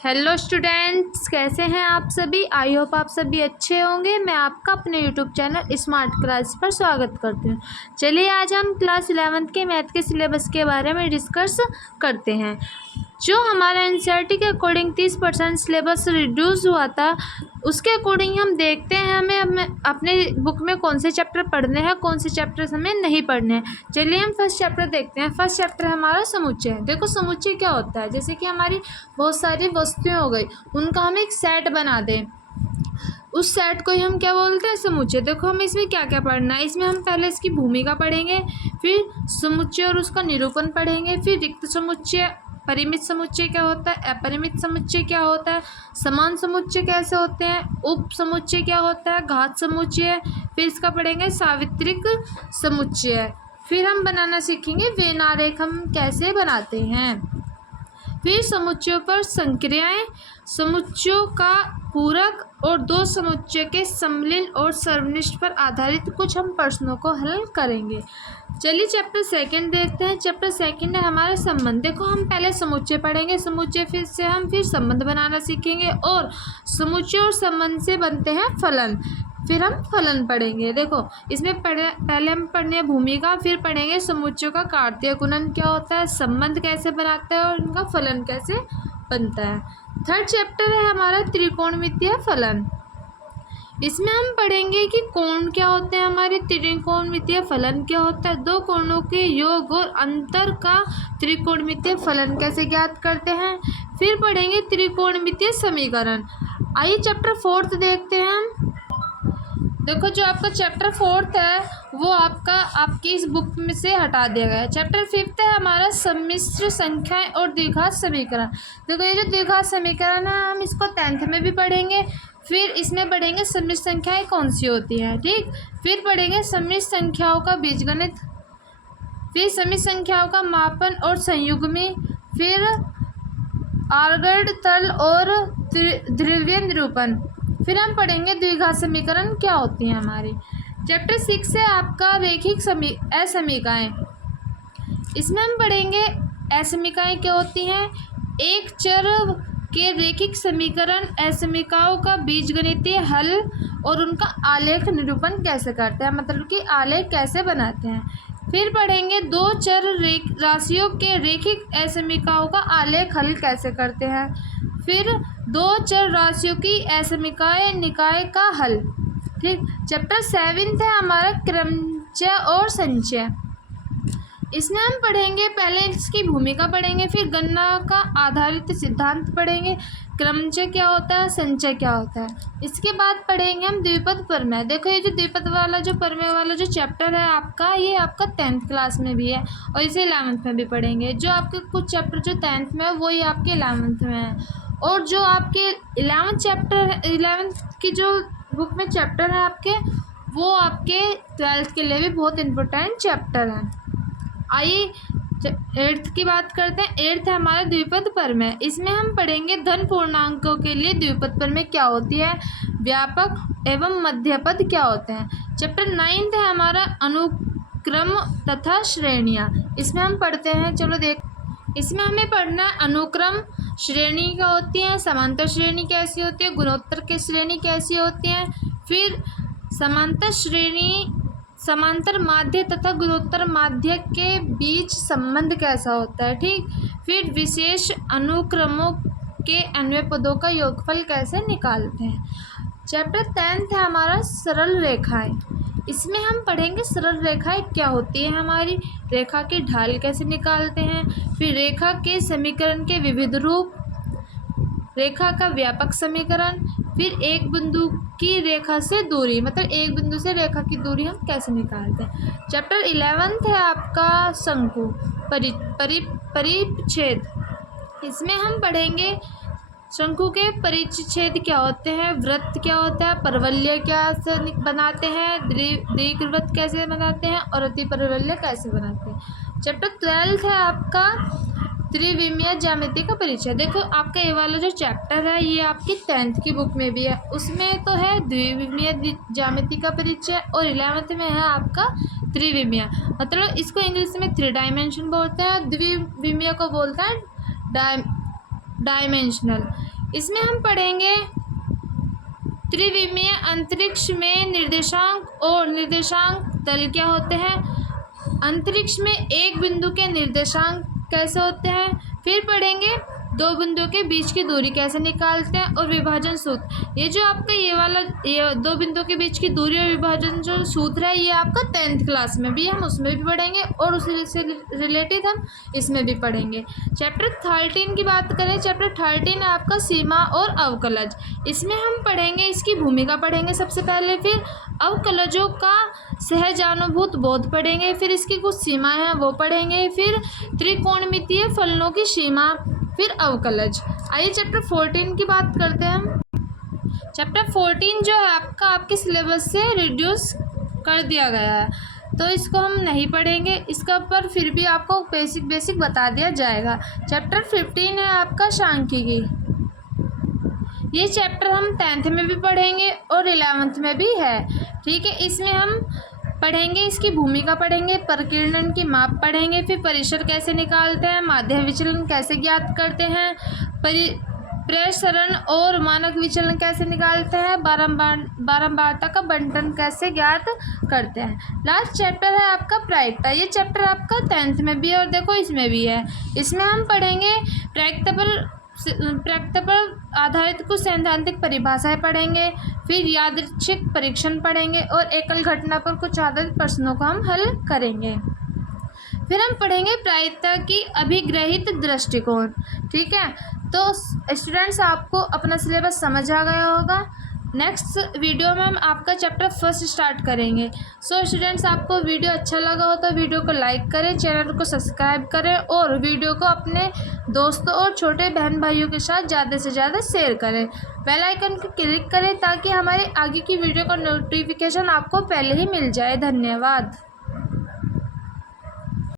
Hello students, कैसे हैं आप सभी। आई होप आप सभी अच्छे होंगे। मैं आपका अपने यूट्यूब चैनल स्मार्ट क्लास पर स्वागत करती हूँ। चलिए आज हम क्लास 11th के मैथ के सिलेबस के बारे में डिस्कस करते हैं। जो हमारा एनसीईआरटी के अकॉर्डिंग 30% सिलेबस रिड्यूस हुआ था, उसके अकॉर्डिंग हम देखते हैं हमें अपने बुक में कौन से चैप्टर पढ़ने हैं, कौन से चैप्टर्स हमें नहीं पढ़ने हैं। चलिए हम फर्स्ट चैप्टर देखते हैं। फर्स्ट चैप्टर हमारा समुच्चय है। देखो समुच्चय क्या होता है, जैसे कि हमारी बहुत सारी वस्तुएं हो गई, उनका हम एक सेट बना दें, उस सेट को ही हम क्या बोलते हैं, समुच्चय। देखो हम इसमें क्या क्या पढ़ना है। इसमें हम पहले इसकी भूमिका पढ़ेंगे, फिर समुच्चय और उसका निरूपण पढ़ेंगे, फिर रिक्त समुच्चय, परिमित समुच्चय क्या होता है, अपरिमित समुच्चय क्या होता है, समान समुच्चय कैसे होते हैं, उप समुच्चय क्या होता है, घात समुच्चय, फिर इसका पढ़ेंगे सावित्रिक समुच्चय। फिर हम बनाना सीखेंगे वेन आरेख हम कैसे बनाते हैं। फिर समुच्चयों पर संक्रियाएं, समुच्चयों का पूरक और दो समुच्चय के समलिन और सर्वनिष्ठ पर आधारित कुछ हम प्रश्नों को हल करेंगे। चलिए चैप्टर सेकंड देखते हैं। चैप्टर सेकंड है हमारा संबंध। देखो हम पहले समुच्चय पढ़ेंगे, समुच्चय फिर संबंध बनाना सीखेंगे, और समुच्चय और संबंध से बनते हैं फलन। फिर हम फलन पढ़ेंगे। देखो इसमें पहले हम पढ़ने भूमिका, फिर पढ़ेंगे समुच्चयों का कार्तीय गुणन क्या होता है, संबंध कैसे बनाते हैं और उनका फलन कैसे बनता है। थर्ड चैप्टर है हमारा त्रिकोणमितीय फलन। इसमें हम पढ़ेंगे कि कोण क्या होते हैं, हमारे त्रिकोणमितीय फलन क्या होता है, दो कोणों के योग और अंतर का त्रिकोणमितीय फलन कैसे ज्ञात करते हैं। फिर पढ़ेंगे त्रिकोणमितीय समीकरण। आइए चैप्टर फोर्थ देखते हैं हम। देखो जो आपका चैप्टर फोर्थ है वो आपकी इस बुक में से हटा दिया गया है। चैप्टर फिफ्थ है हमारा सम्मिश्र संख्याएं और द्विघात समीकरण। देखो ये जो द्विघात समीकरण है हम इसको 10th में भी पढ़ेंगे। फिर इसमें पढ़ेंगे सम्मिश्र संख्याएं कौन सी होती हैं, ठीक। फिर पढ़ेंगे सम्मिश्र संख्याओं का बीजगणित, फिर सम्मिश्र संख्याओं का मापन और संयुग्मी, फिर आर्गढ़ तल और ध्रुवीय निरूपण। फिर हम पढ़ेंगे द्विघात समीकरण क्या होती हैं हमारी। चैप्टर 6 है आपका रैखिक असमीकाएं। इसमें हम पढ़ेंगे असमीकाएं क्या होती हैं, एक चर के रैखिक समीकरण, असमीकाओं का बीजगणितीय हल और उनका आलेख निरूपण कैसे करते हैं, मतलब कि आलेख कैसे बनाते हैं। फिर पढ़ेंगे दो चर राशियों के रैखिक असमीकाओं का आलेख हल कैसे करते हैं। फिर दो चर राशियों की असमीकाय निकाय का हल, ठीक। चैप्टर 7 है हमारा क्रमचय और संचय। इसमें हम पढ़ेंगे पहले इसकी भूमिका पढ़ेंगे, फिर गणना का आधारित सिद्धांत पढ़ेंगे, क्रमचय क्या होता है, संचय क्या होता है। इसके बाद पढ़ेंगे हम द्विपद प्रमेय। देखो ये जो द्विपद वाला जो प्रमेय वाला जो चैप्टर है आपका, ये आपका 10th क्लास में भी है और इसे 11th में भी पढ़ेंगे। जो आपके कुछ चैप्टर जो 10th में है वही आपके 11th में है, और जो आपके 11th की जो बुक में चैप्टर है आपके, वो आपके 12th के लिए भी बहुत इम्पोर्टेंट चैप्टर है। आइए 8th की बात करते हैं। 8th है हमारा द्विपद प्रमेय। इसमें हम पढ़ेंगे धन पूर्णांकों के लिए द्विपद प्रमेय क्या होती है, व्यापक एवं मध्यपद क्या होते हैं। चैप्टर 9 है हमारा अनुक्रम तथा श्रेणियाँ। इसमें हम पढ़ते हैं, चलो इसमें हमें पढ़ना है अनुक्रम श्रेणी क्या होती है, समांतर श्रेणी कैसी होती है, गुणोत्तर की श्रेणी कैसी होती है, फिर समांतर श्रेणी, समांतर माध्य तथा गुणोत्तर माध्य के बीच संबंध कैसा होता है, ठीक। फिर विशेष अनुक्रमों के अन्वय पदों का योगफल कैसे निकालते हैं। चैप्टर 10 है हमारा सरल रेखाएं। इसमें हम पढ़ेंगे सरल रेखाएं क्या होती है, हमारी रेखा की ढाल कैसे निकालते हैं, फिर रेखा के समीकरण के विविध रूप, रेखा का व्यापक समीकरण, फिर एक बिंदु की रेखा से दूरी, मतलब एक बिंदु से रेखा की दूरी हम कैसे निकालते हैं। चैप्टर 11 है आपका शंकु परिच्छेद। इसमें हम पढ़ेंगे शंकु के परिच्छेद क्या होते हैं, वृत्त क्या होता है, परवलय कैसे बनाते हैं, दीर्घवृत्त कैसे बनाते हैं और अति परवलय कैसे बनाते हैं। चैप्टर 12 है आपका त्रिविमीय ज्यामिति का परिचय। देखो आपका ये वाला जो चैप्टर है ये आपकी 10th की बुक में भी है, उसमें तो है द्विविमीय ज्यामिति का परिचय, और 11th में है आपका त्रिविमीय, मतलब इसको इंग्लिश में 3 डायमेंशन बोलते हैं, द्विविमीय को बोलता है डायमेंशनल। इसमें हम पढ़ेंगे त्रिविमीय अंतरिक्ष में निर्देशांक और निर्देशांक तल क्या होते हैं, अंतरिक्ष में एक बिंदु के निर्देशांक कैसे होते हैं, फिर पढ़ेंगे दो बिंदुओं के बीच की दूरी कैसे निकालते हैं और विभाजन सूत्र। ये जो आपका ये दो बिंदुओं के बीच की दूरी और विभाजन जो सूत्र है ये आपका 10th क्लास में भी, हम उसमें भी पढ़ेंगे और उसी से रिलेटेड हम इसमें भी पढ़ेंगे। चैप्टर 13 की बात करें, चैप्टर 13 है आपका सीमा और अवकलज। इसमें हम पढ़ेंगे इसकी भूमिका पढ़ेंगे सबसे पहले, फिर अवकलजों का सहजानुभूत बोध पढ़ेंगे, फिर इसकी कुछ सीमाएं हैं वो पढ़ेंगे, फिर त्रिकोणमितीय फलनों की सीमा, फिर अवकलज। आइए चैप्टर 14 की बात करते हैं हम। चैप्टर 14 जो है आपका आपके सिलेबस से रिड्यूस कर दिया गया है तो इसको हम नहीं पढ़ेंगे, इसका पर फिर भी आपको बेसिक बता दिया जाएगा। चैप्टर 15 है आपका सांख्यिकी। ये चैप्टर हम 10th में भी पढ़ेंगे और 11th में भी है, ठीक है। इसमें हम पढ़ेंगे इसकी भूमिका पढ़ेंगे, प्रकीर्णन की माप पढ़ेंगे, फिर परिसर कैसे निकालते हैं, माध्य विचलन कैसे ज्ञात करते हैं, प्रसरण और मानक विचलन कैसे निकालते हैं, बारंबारता का बंटन कैसे ज्ञात करते हैं। लास्ट चैप्टर है आपका प्रायिकता। ये चैप्टर आपका 10th में भी है और देखो इसमें भी है। इसमें हम पढ़ेंगे प्रायिकता पर आधारित कुछ सैद्धांतिक परिभाषाएं पढ़ेंगे, फिर यादृच्छिक परीक्षण पढ़ेंगे और एकल घटना पर कुछ आधारित प्रश्नों को हम हल करेंगे। फिर हम पढ़ेंगे प्रायिकता की अभिग्रहित दृष्टिकोण, ठीक है। तो स्टूडेंट्स आपको अपना सिलेबस समझ आ गया होगा। नेक्स्ट वीडियो में हम आपका चैप्टर 1 स्टार्ट करेंगे। सो स्टूडेंट्स आपको वीडियो अच्छा लगा हो तो वीडियो को लाइक करें, चैनल को सब्सक्राइब करें और वीडियो को अपने दोस्तों और छोटे बहन भाइयों के साथ ज़्यादा से ज़्यादा शेयर करें। बेल आइकन को क्लिक करें ताकि हमारे आगे की वीडियो का नोटिफिकेशन आपको पहले ही मिल जाए। धन्यवाद।